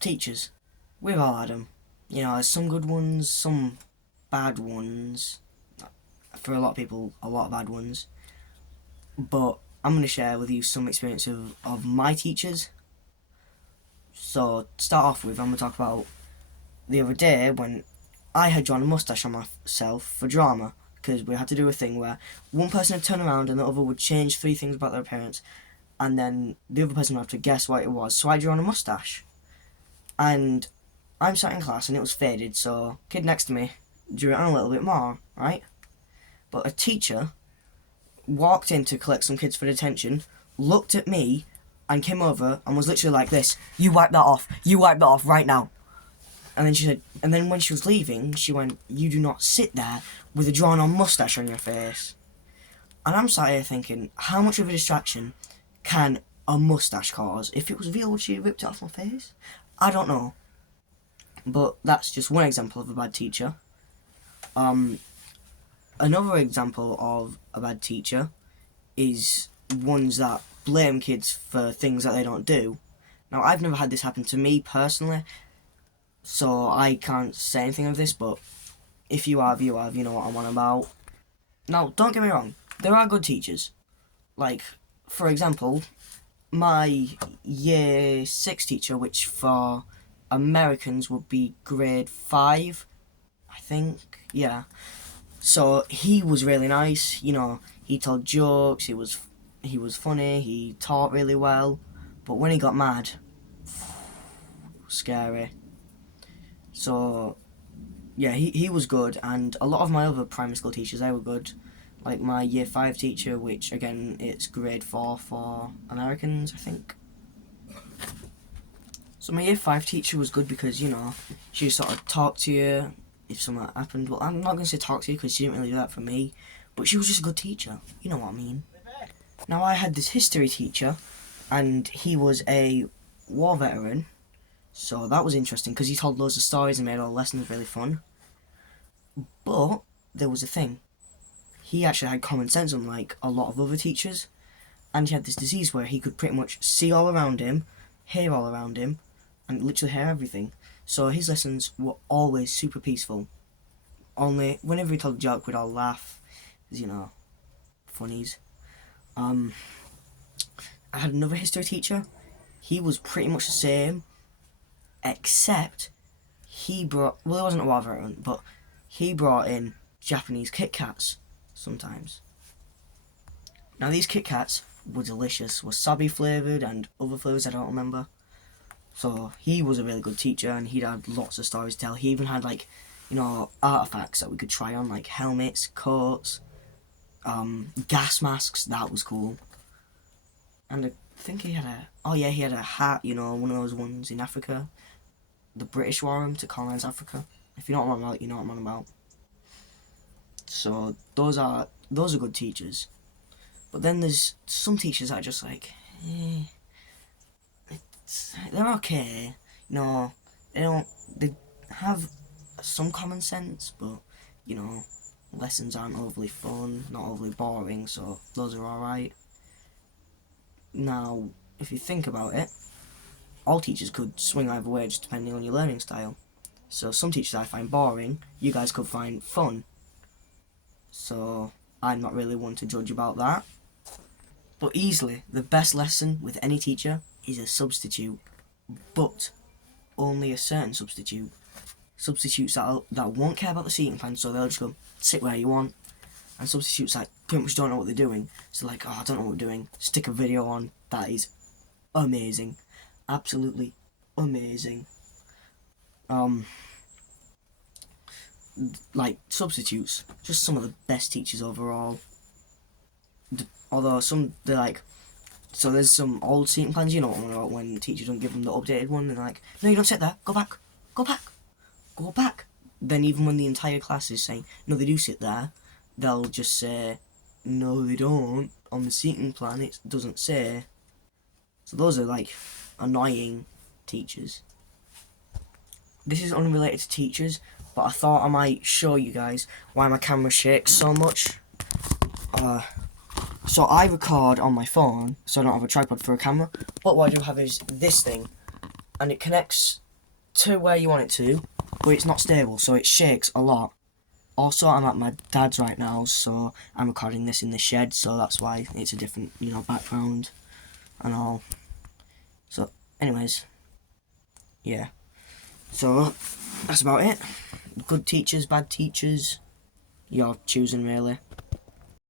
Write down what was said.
teachers. We've all had them. You know, there's some good ones, some bad ones. For a lot of people, a lot of bad ones. But I'm going to share with you some experience of my teachers. So, to start off with, I'm going to talk about the other day when I had drawn a moustache on myself for drama. Because we had to do a thing where one person would turn around and the other would change 3 things about their appearance. And then the other person would have to guess what it was. So I drew on a moustache. And I'm sat in class and it was faded, so kid next to me drew it on a little bit more, right? But a teacher walked in to collect some kids for detention, looked at me, and came over and was literally like this: "You wipe that off. You wipe that off right now." And then she said, and then when she was leaving, she went, "You do not sit there with a drawn-on mustache on your face." And I'm sat here thinking, how much of a distraction can a mustache cause? If it was real, would she have ripped it off my face? I don't know. But that's just one example of a bad teacher. Another example of a bad teacher is ones that blame kids for things that they don't do. Now, I've never had this happen to me personally, so I can't say anything of this, but if you have, you have, you know what I'm on about. Now, don't get me wrong, there are good teachers. Like, for example, my year 6 teacher, which for Americans would be grade 5, I think, yeah. So he was really nice, you know, he told jokes, he was funny, he taught really well, but when he got mad, it was scary. So, yeah, he was good, and a lot of my other primary school teachers, they were good. Like my year 5 teacher, which again, it's grade 4 for Americans, I think. So my year 5 teacher was good because, you know, she would sort of talk to you if something happened. Well, I'm not going to say talk to you because she didn't really do that for me, but she was just a good teacher, you know what I mean. Now, I had this history teacher, and he was a war veteran, so that was interesting because he told loads of stories and made all the lessons really fun. But there was a thing. He actually had common sense, unlike a lot of other teachers, and he had this disease where he could pretty much see all around him, hear all around him, and literally hear everything. So his lessons were always super peaceful. Only whenever he told a joke, we'd all laugh, you know, funnies. I had another history teacher. He was pretty much the same, except he brought, well, he wasn't a war veteran, but he brought in Japanese Kit Kats sometimes. Now, these Kit Kats were delicious, wasabi flavoured and other flavours I don't remember. So he was a really good teacher, and he'd had lots of stories to tell. He even had, like, you know, artefacts that we could try on, like helmets, coats, gas masks. That was cool. And I think he had he had a hat, you know, one of those ones in Africa. The British wore them to colonise Africa. If you know what I'm on about, you know what I'm on about. So those are good teachers. But then there's some teachers that are just like, they're okay. You know, they have some common sense, but, you know, lessons aren't overly fun, not overly boring, so those are alright. Now, if you think about it, all teachers could swing either way just depending on your learning style. So some teachers I find boring, you guys could find fun. So I'm not really one to judge about that. But easily, the best lesson with any teacher is a substitute. But only a certain substitute. Substitutes that won't care about the seating plan, so they'll just go, sit where you want. And substitutes that pretty much don't know what they're doing. So like, I don't know what we're doing. Stick a video on. That is amazing. Absolutely amazing. Like, substitutes. Just some of the best teachers overall. Although some, they're like, so there's some old seating plans, you know what I'm about, when teachers don't give them the updated one, and they're like, no, you don't sit there, go back, go back, go back. Then even when the entire class is saying, no, they do sit there, they'll just say, no, they don't, on the seating plan it doesn't say. So those are like annoying teachers. This is unrelated to teachers, but I thought I might show you guys why my camera shakes so much. So I record on my phone, so I don't have a tripod for a camera, but what I do have is this thing, and it connects to where you want it to, but it's not stable, so it shakes a lot. Also, I'm at my dad's right now, so I'm recording this in the shed, so that's why it's a different, background and all. So, anyways, yeah. So, that's about it. Good teachers, bad teachers, you're choosing really.